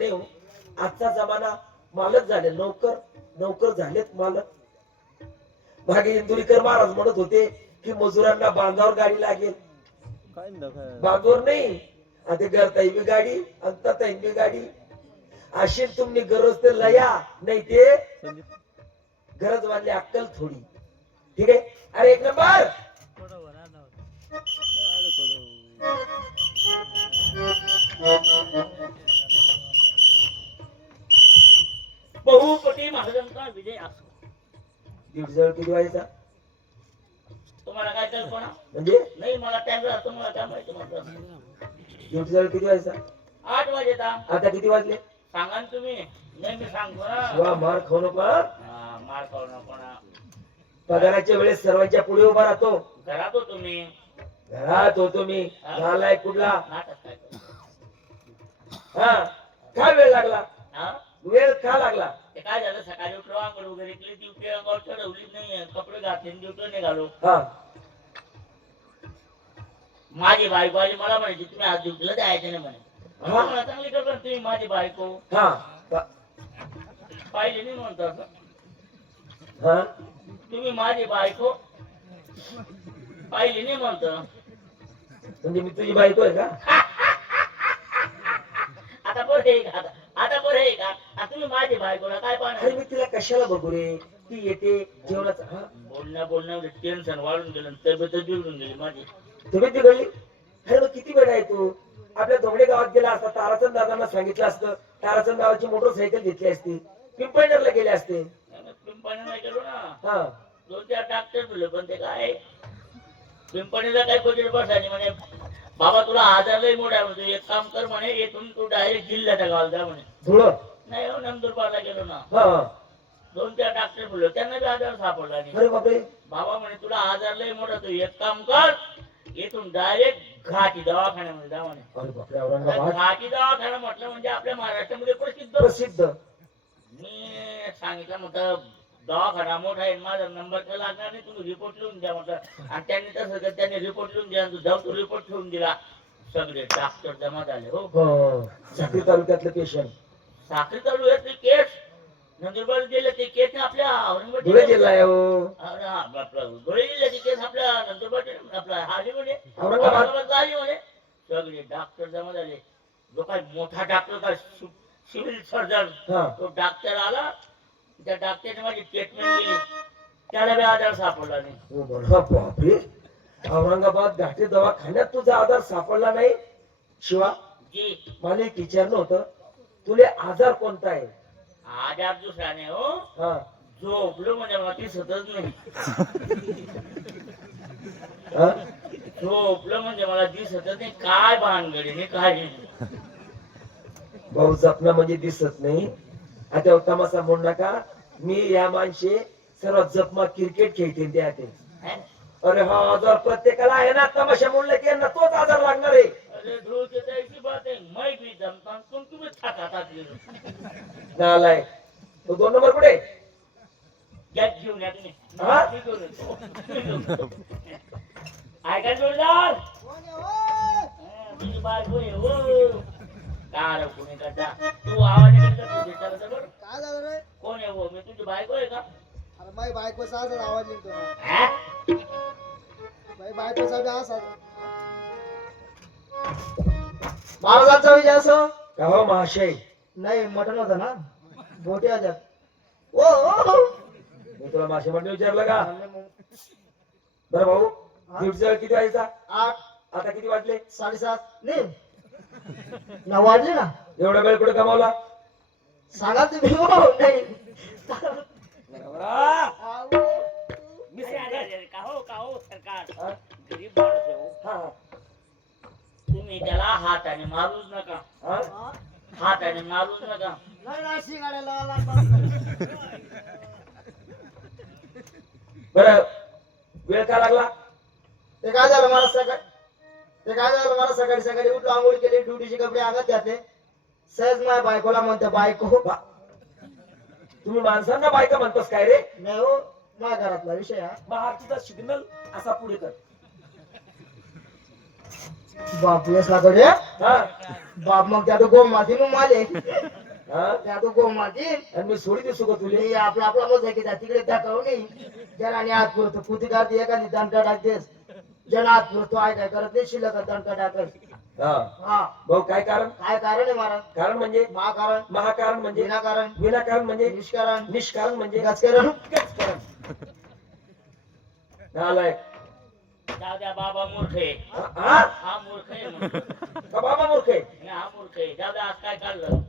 नाही हो. आजचा जमाना मालक झाले, नोकर नोकर झालेत मालक. मागे इंदुरीकर महाराज म्हणत होते की मजुरांना बांधावर गाडी लागेल. बांधावर नाही, आता करता बी गाडी अंता बी गाडी. अशी तुम्ही गरज ते लया नाही ते गरज वाढली अक्कल थोडी. ठीक आहे. अरे एक नंबर. बहुपटी महाराजांचा विजय असो. दीड किती व्हायचा तुम्हाला काय कल्पना म्हणजे नाही? मला टाइम राहतो, मला काय माहिती म्हणतो. दीड किती व्हायचा? 8 वाजेता. आता किती वाजले सांगा ना तुम्ही. नाही मी सांगतो ना. शिवा मार खाऊ नको. मार खाऊ नको ना. पगाराच्या वेळेस सर्वांच्या पुढे उभा राहतो. घरात हो तुम्ही. घरात होतो मी. झालाय कुठला नाटक काय करतो? हा काय वेळ लागला? हा? वेळ का लागला? ते काय झालं, सकाळी उठलो, आंघोळ वगैरे केली, ड्युटी अंगावर चढवलीच नाही, कपडे घातले, ड्युटी निघालो. हा माझी बायको आली, मला म्हणायची तुम्ही आज ड्युटीला जायचं नाही म्हणे. मला चांगली करतो तुम्ही माझी बायको. हा पाहिजे नाही म्हणतो असं. हा तुम्ही माझी बायको पाहिली नाही म्हणतो. म्हणजे मी तुझी बायको आहे का? आता बरं आहे का? आता बरं आहे का? तुम्ही माझी बायकोला काय अरे पाहणार? मी तिला कशाला बघू रे? ती येते जेवणाचं. हा बोलण्यामध्ये टेन्शन वाढून गेलं, तब्येत बिघडून गेली माझी. तुम्ही ती घडली. अरे मग किती वेळ आहे तू? आपल्या धोंगडे गावात गेला असता, ताराचंद दादांना सांगितलं असतं, ताराचंद गावाची मोटरसायकल घेतली असती, पिंपळनेरला गेले असते. पिंपणी नाही गेलो ना. हा 2-4 डॉक्टर बोलले, पण ते काय पिंपणीला काय क्वचित बसायचे म्हणे, बाबा तुला आजार लय मोठा आहे म्हणजे एक काम कर म्हणे, येथून तू डायरेक्ट जिल्ह्याच्या गावाला जा म्हणे. धुळ. नाही हो, नंदुरबारला गेलो ना. हा 2-4 डॉक्टर बोलले, त्यांना बी आजार सापडला नाही. अरे बापरे. बाबा म्हणे तुला आजार लय मोठा, तू एक काम कर, येथून डायरेक्ट घाटी दवाखान्यामध्ये जा म्हणे. अरे बापरे. औरंगाबाद घाटी दवाखाना म्हटलं म्हणजे आपल्या महाराष्ट्रामध्ये प्रसिद्ध. प्रसिद्ध. मी सांगितलं म्हटलं दवाखाना मोठा आहे, माझा नंबर तर लागणार नाही, तुम्ही रिपोर्ट लिहून द्या म्हटलं. आणि त्यांनी तसं केलं, त्यांनी रिपोर्ट लिहून दिला, जाऊ तो रिपोर्ट ठेवून दिला. सगळे डॉक्टर जमा झाले. हो साक्री तालुक्यातले पेशंट. साखरी तालुक्यातले केस नंदुरबार जिल्ह्यातले केस आपल्या औरंगाबाद धुळे जिल्हा आहे हो. धुळे जिल्ह्याचे केस आपल्या नंदुरबार आपला आली म्हणे, औरंगाबाद. औरंगाबाद आली म्हणे. सगळे डॉक्टर जमा झाले. जो काही मोठा डॉक्टर होता, सिव्हिल सर्जन, हा तो डॉक्टर आला. त्या डॉक्टरने माझी ट्रीटमेंट केली, त्याला बी आजार सापडला नाही. हो बरं. बापरे. औरंगाबाद घाटी दवाखान्यात तुझा आजार सापडला नाही? शिवा जी मला एक विचारलं होतं, तुले आजार कोणता आहे? आजार दुसरा नाही हो, हा झोपलो म्हणजे मला दिसतच नाही. हा? झोपलं म्हणजे मला दिसतच नाही. काय भानगडी नाही, काय नाही. भाऊ जपणं म्हणजे दिसत नाही. आता तमासा म्हणू नका. मी या माणसे सर्वात जपमा क्रिकेट खेळते ते आता. है? अरे हा आजार प्रत्येकाला आहे ना. तमाशा म्हणलं की यांना तोच आजार लागणार आहे. अरे ध्रुव की ऐसी बात है, मैं भी जमता हूं, तुम तुम्हें थकाता नालाय. तो 2 नंबर कुठे? गॅस घेऊन या तुम्ही. हा? मी घेऊन येतो. ऐका जोरदार. तुझी बायको आहे हो. काय कोणी करता तू आवाज नाही करत, तुझे चालत बरं. काय झालं रे? कोण आहे हो? मी तुझी बायको आहे का? अरे माझी बायकोचा असाच आवाज निघतो ना. हा? माझी बायकोचा बी असाच. महाराजांचा विजय असो. का हो महाशय? नाही मटण होतं ना, बोटी होत्या. ओ मी तुला मासे म्हणून विचारलं का? बरं भाऊ, दिवसा किती वाजता? 8 आता किती वाजले? 7:30 नाही ना, वाजले ना. एवढा वेळ कुठे कमावला? सांगा तुम्ही. हो नाही आवो. मी सांगा रे, का हो सरकार, हा? गरीब माणूस आहे हो. हा, तुम्ही त्याला हाताने मारूच नका. हा? हा? हाताने मारूच नका. नाही ना, शिंगाड्या लावायला. बरं वेळ का लागला? ते काय झालं मला सकाळी सकाळी उठलो, आंघोळ केली, ड्युटीचे कपडे अंगात घातले. सहज माझ्या बायकोला म्हणते, बायको. तुम्ही माणसांना बायका म्हणतोस काय रे? नाही हो, माझ्या घरातला विषय हा. महाराष्ट्राचा सिग्नल असा पुढे कर. बाप साकडे हा बाप मग त्या गो माती मग माले हा त्या गो माती आणि मी सोडी दिसू का तुले तुले आपला आपला मजा की तिकडे दाखव नाही जनाने हात पुरतो कुठे करते एखादी दणका टाकतेस जन हात पुरतो आहे काय करत नाही शिल्लक दणका टाकत हा हा भाऊ काय कारण काय कारण आहे महाराज कारण म्हणजे महाकारण महाकारण म्हणजे विनाकारण विनाकारण म्हणजे निष्कारण निष्कारण म्हणजे गजकरण नालायक जाऊ द्या बाबा मूर्ख आहे. हा हा मूर्ख आहे म्हणतो. का बाबा मूर्ख आहे नाही, हा मूर्ख आहे. जाऊ द्या, आज काय काढलं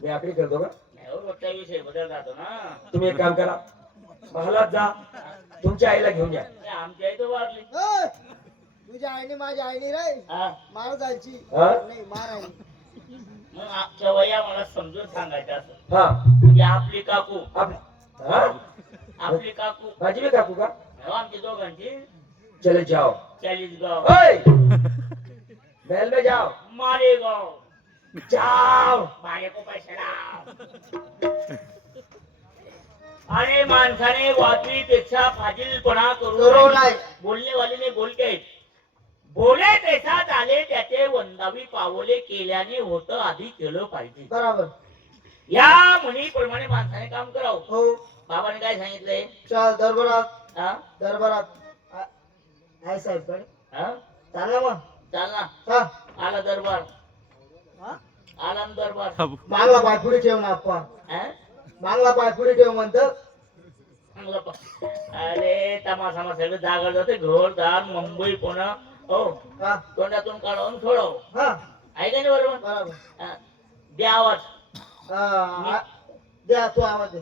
मी आकडी करतो का नाही हो, रोजचा विषय बदल जातो ना. तुम्ही एक काम करा महालात जा तुमच्या आईला घेऊन या नाही, आमची आई तर वारली. तुझ्या आईने माझ्या आईने रे हा, मार जायची हा? नाही मार आहे मग आमच्या वया मला समजून सांगायचं असं हा म्हणजे आपली काकू हा आपली काकू माझी भी काकू का हो, आमची दोघांची चले जाओ 40 गाव ओए महल में जाओ मालेगाव जाओ माझे को पैसे लाव. आणि माणसाने वाचवीपेक्षा फाजीलपणा करू करू नये. नाही. बोलणे वालीने बोलके बोले तैसा झाले त्याचे वंदावी पावले केल्याने होतं आधी केलं पाहिजे. बराबर या म्हणीप्रमाणे माणसाने काम करावं. हो बाबाने काय सांगितलंय? चल दरबारात हा? आहे साहेब पण हा? चाल ना मग चाल ना. हा आला दरबार हा? आला ना दरबार. मागला पाय पुढे ठेव ना आप्पा हा? मागला पाय पुढे ठेव म्हणतं चांगलं अरे तमाशा सगळं जागा जाते घरदार मुंबई पुणे हो हा तोंडातून काढून सोडव हा आहे का नाही बरोबर? बराबर हा. द्या आवाज. हा, द्या तू आवाज दे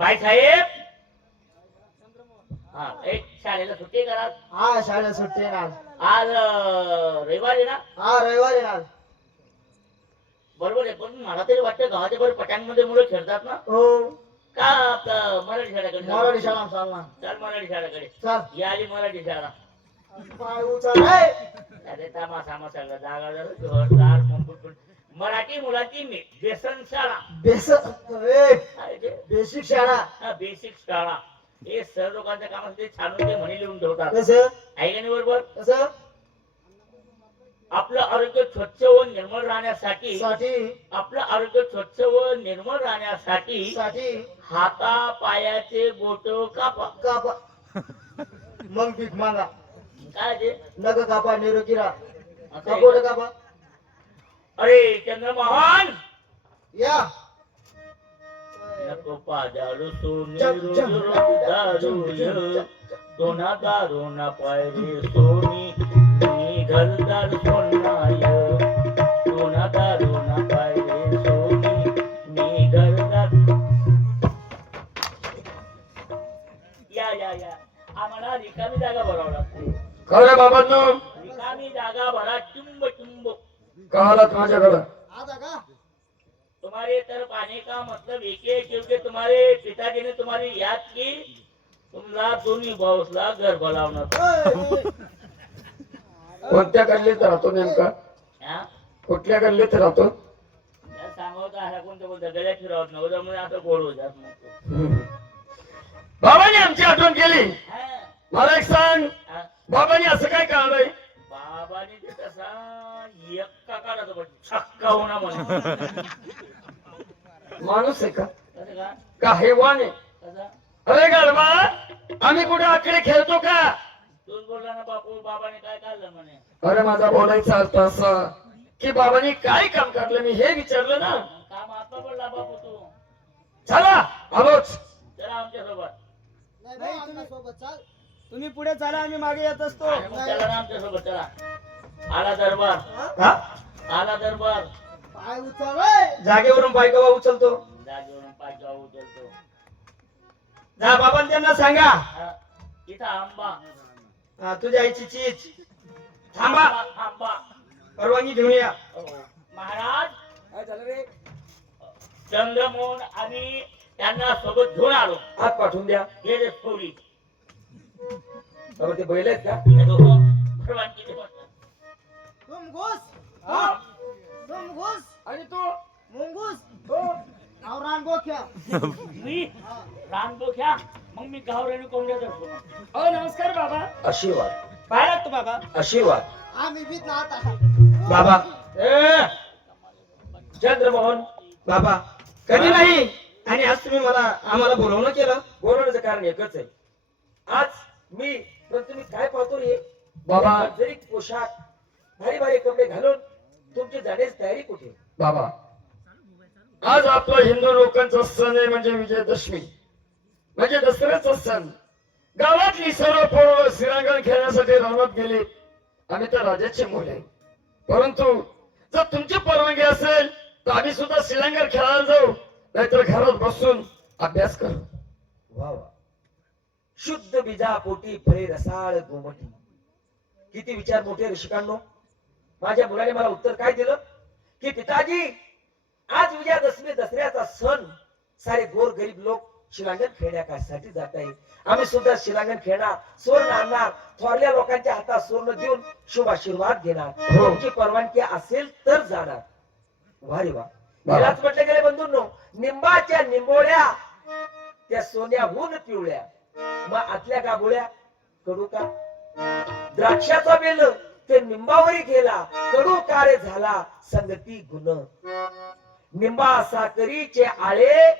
बाई साहेब हा एक शाळेला सुट्टी करा. हा शाळेत सुट्टी आहे ना आज. आज रविवारी ना हा रविवार आहे ना आज. बरोबर आहे पण मला तरी वाटतं गावाच्या बरोबर पटांमध्ये मुलं खेळतात ना हो का आपलं मराठी शाळेकडे जाऊ? मराठी शाळा चाल ना चल मराठी शाळेकडे चल ही आली मराठी शाळा. पाय उचल रे. अरे तमाशा सगळं जागा झालं घरदार मुंबई पुणे. मराठी मुलाची व्यसन शाळा आहे ते. बेसिक शाळा हा बेसिक शाळा हे सर लोकांच्या कामात ते छान ते म्हणी लिहून ठेवतात कसं आहे का नाही बरोबर? कसं आपलं आरोग्य स्वच्छ व निर्मळ राहण्यासाठी साठी आपलं आरोग्य स्वच्छ व निर्मळ राहण्यासाठी साठी हाता पायाचे बोट कापा. कापा मग भीक मागा काय ते? नग कापा निरोगी राहा असं आहे कापोड का? कापा अरे चंद्रमोहन या नको पाजारू सोनी जप, रोज जप, रोज जप, दारू जप, य. जप. सोना दारू ना पायरे सोनी मी घरदार सोनाय. सोना दारू ना पायरे सोनी मी घरदार. या आम्हाला रिकामी जागा भरावं लागते. खरं बाबांनो रिकामी जागा भरा चुंब चुंब. का आलात माझ्याकडं आता का तुम्हारे तरफ आने का मतलब एक है क्योंकि तुम्हारे पिताजी ने तुम्हारी याद की तुमला दोन्ही भाऊसला घर बोलावणं. कोणत्या गल्लीत राहतो नेमका हा? कुठल्या गल्लीत राहतो त्या सांगावं तर ह्या कोणत्या बोलतात गळ्यात फिरवत नव्हतं म्हणून आता गोड होत जात नव्हतं. बाबांनी आमची आठवण केली हा? मला एक सांग हा? बाबांनी असं काय काढलंय बाबाने ते तसा एक्का काढायचा पण छक्का होणार म्हणून. माणूस आहे का कसं का? का हेवान आहे कसा? अरे गाढवा आम्ही कुठे आकडे खेळतो का तूच बोलला ना बापू बाबाने काय काढलं म्हणे. अरे माझा बोलायचा अर्थ असा की बाबांनी काय काम काढलं मी हे विचारलं ना काम आता बोलला बापू तू. चला आलोच चला आमच्या सोबत. नाही तुम्ही सोबत चाल तुम्ही पुढे चाला आम्ही मागे येत असतो चला ना आमच्या सोबत चला. आला दरबार हा? आला दरबार. पाय उचल रे. जागेवरून बायका उचलतो जागेवरून पाय जाऊ उचलतो. जा बाबा त्यांना सांगा हा, इथं आंबा हा, तुझ्या आईची चीज थांबा आंबा. परवानगी घेऊन या हो. महाराज काय झालं रे चंद्रमोहन आणि त्यांना सोबत घेऊन आलो. हात पाठवून द्या हे रे थोडी बाबा ते बैल आहेत का परवानगी दे म्हटलं. तुम घुस हा? तुम घुस आणि तो मुंगूस हो. और रान गोख्या मी रानबोख्या मग मी गावरानी कोंबड्या धरतो. हो नमस्कार बाबा आशीर्वाद काय लागतो बाबा आशीर्वाद आम्ही भीत ना आता बाबा चंद्रमोहन बाबा कधी नाही. आणि आज तुम्ही आम्हाला बोलवणं केलं. बोलवण्याचं कारण एकच आहे. आज मी पण तुम्ही काय पाहतो रे बाबा. जरी पोशाख भारी भारी कपडे घालून तुमची जाण्याची तयारी कुठे? बाबा आज आपला हिंदू लोकांचा सण आहे म्हणजे विजयादशमी म्हणजे दसऱ्याचा सण. गावातली सर्व पोरं श्रीरंगण खेळण्यासाठी रवणात गेली. आम्ही तर राजाचे मुले आहे. परंतु जर तुमची परवानगी असेल तर आम्ही सुद्धा श्रीरंगण खेळायला जाऊ, नाहीतर घरात बसून अभ्यास करू. वा वा. शुद्ध बीजा पोटी फळे रसाळ गोमटी. किती विचार मोठे ऋषिकांनो. माझ्या मुलाने मला उत्तर काय दिलं की पिताजी आज विजयादशमी दसऱ्याचा सण सारे गोर गरीब लोक शिलांगण खेळण्यासाठी जात आहे. आम्ही सुद्धा शिलांगण खेळणार, सुवर्ण आणणार, थोरल्या लोकांच्या हातात सुवर्ण देऊन शुभ आशीर्वाद घेणार. तुमची परवानगी असेल तर जाणार. वा रे वा. यालाच म्हटलं गेले बंधूंनो, निंबाच्या निंबोळ्या त्या सोन्याहून पिवळ्या, मग आतल्या गाभोळ्या कडू का? द्राक्षाचा बेल ते निंबावरी गेला, कडू कारे झाला संगती गुण. निंबा साखरीचे आळे,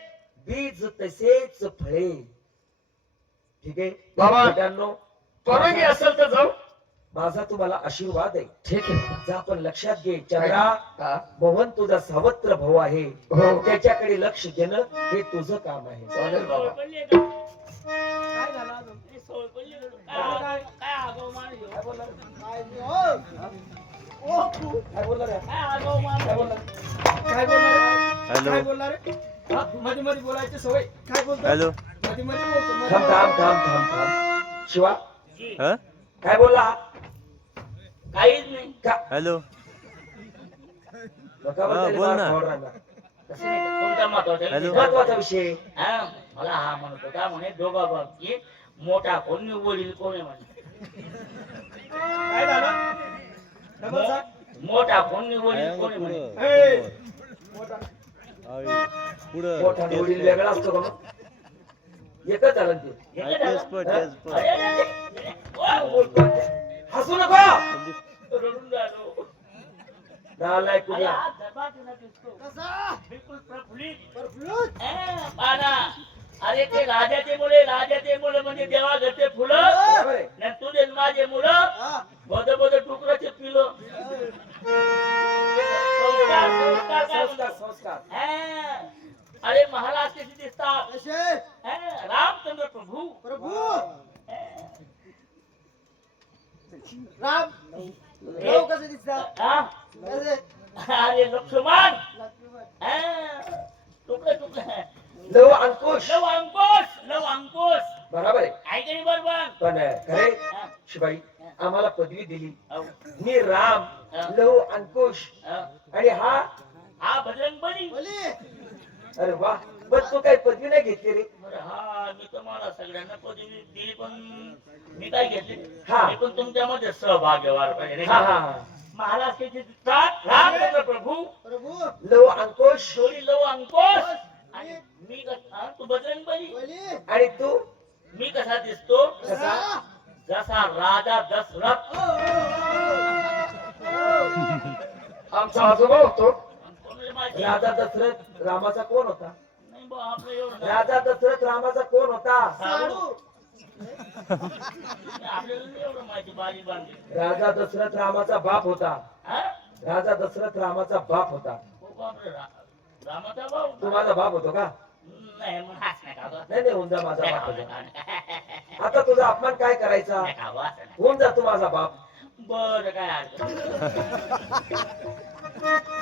बीज तसेच फळे. ठीक आहे बाबा. मित्रांनो, परवानगी असेल तर जाऊ. माझा तुम्हाला आशीर्वाद आहे. ठीक आहे. जा पण लक्षात घे चंद्रा, हा. मोहन तुझा सावत्र भाऊ आहे. हो. त्याच्याकडे लक्ष देणं हे तुझं काम आहे. चालेल बाबा. पडली का? काय झालं अजून? हे सोय पडली का? काय आगाऊ माणूस आहे? काय बोलला रे? काय बोलला रे? काय आगाऊ माणूस काय आहे? बोलला? काय बोलणार रे? हॅलो. काय बोलणार रे? हा, मध्ये मध्ये बोलायची सवय. काय बोलतो? हॅलो. मध्ये मध्ये बोलतो. मध्ये थांब मध्ये. थांब थांब थांब थांब. शिवा जी. हा? काय बोलला? काहीच नाही. का? हॅलो. नका हा, बोलताय बोल बाळ ना. भावरांना. तसं नाही. कोणता महत्वाचा हॅलो. विषय? महत्वाचा विषय. हा, मला हा म्हणत होता म्हणे दोघा बाबतीत मोठा कोण नि वडील कोण आहे म्हणे. काय झालं? डबल सांग. मोठा कोण नि वडील कोण आहे म्हणे. ए, मोठा. पुढं मोठा वडील वेगळा असतो का मग? एकच झालं ते. हे काय झालं? अरे, अरे, अरे. वा, हसू नको. रडून झालो. नालाय अरे, कुठला. हा धबाधबा दिसतो. कसा? बिलकुल प्रफुल्लित. परफ्यूज? पाना. अरे ते राजाचे मुले म्हणजे देवा घरचे फुलं. बरोबर आहे. न तुझे न माझे मुलं हा. बद बद टुकराचे पिलं. संस्कार, संस्कार काय संस्कार म्हणतो? संस्कार. हा. अरे महाराज कशी दिसतात. कसे? हा, रामचंद्र प्रभू. प्रभू. हा. राम. राव कसे दिसतात? हा. कसे? अरे लक्ष्मण. हा. तुकडे तुकडे. लव अंकुश. लव अंकुश. बरोबर आहे. काय करी बरोबर. पण खरे हा. शिबाई आम्हाला पदवी दिली. हो. मी राम, हा. लव अंकुश हा. आणि हा. हा बजरंगबली. बोली. अरे वा. पण तू काही पदवी नाही घेतली रे. बरं, हा मी तुम्हाला सगळ्यांना पदवी दिली पण मी काय घेतली. हा. मी पण तुमच्यामध्ये सहभागी व्हायला पाहिजे नाही हा का? हा. महाराज कसे दिसतात. रामचंद्र प्रभू. प्रभू. लव अंकुश शोरी लव अंकुश. आणि मी कसा तू बजरंगबली. बोली. आणि तू मी कसा दिसतो कसा? जसा राजा दशरथ. आमचा आजोबा होतो कोणाला माहिती? राजा दशरथ. रामाचा कोण होता? नाही बुवा, आपलं एवढं नाही. राजा दशरथ रामाचा कोण होता? साडू. आपल्याला नाही एवढं माहिती बाजी बांधली. राजा दशरथ रामाचा बाप होता. हा? राजा दशरथ रामाचा बाप होता. हो बापरे, रामाचा भाऊ. तू माझा बाप होतो का? नाही मग हाच नाही खावं. नाही नाही, होऊन जा माझा नाही बाप खावं, होता. नाही खावं. आता तुझा अपमान काय करायचा? नाही खावं, असं नाही. होऊन जा तू माझा बाप. बरं काय अडचण नाही.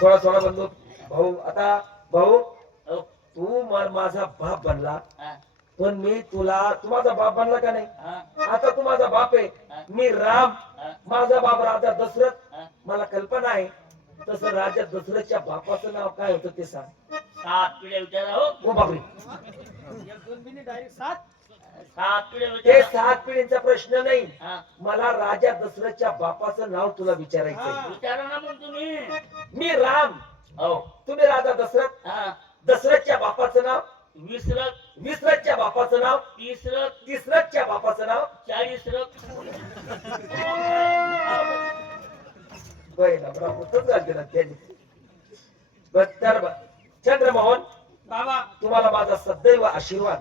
थोडा थोडा बंधू भाऊ. आता भाऊ हो. तू माझा बाप बनला हा, पण मी तुला तू माझा बाप बनला का नाही? हा, आता तू माझा बाप आहे. मी राम, हा, माझा बाप राजा दशरथ. हा. मला कल्पना आहे तसं राजा दशरथच्या बापाचं नाव काय होतं ते सांग. 7 पिढ्या विचारा हो. ओ बापरे. एक दोन बिनी डायरेक्ट 7. 7 पिढ्या ते विचारा. 7 पिढीचा प्रश्न नाही. हा, मला राजा दशरथच्या बापाचं नाव तुला विचारायचं. विचारा ना मग तुम्ही. मी राम, हो. तुम्ही राजा दशरथ. हा, दशरथच्या बापाचं नाव, विसरत, विसरथच्या बापाचं नाव, तिसरत, तिसरथच्या बापाचं नाव. 40 रथ. बहिणा ब्राह्मणच घालते ना त्यांनी. बरं, तर चंद्रमोहन बाबा तुम्हाला माझा सदैव आशीर्वाद आहे.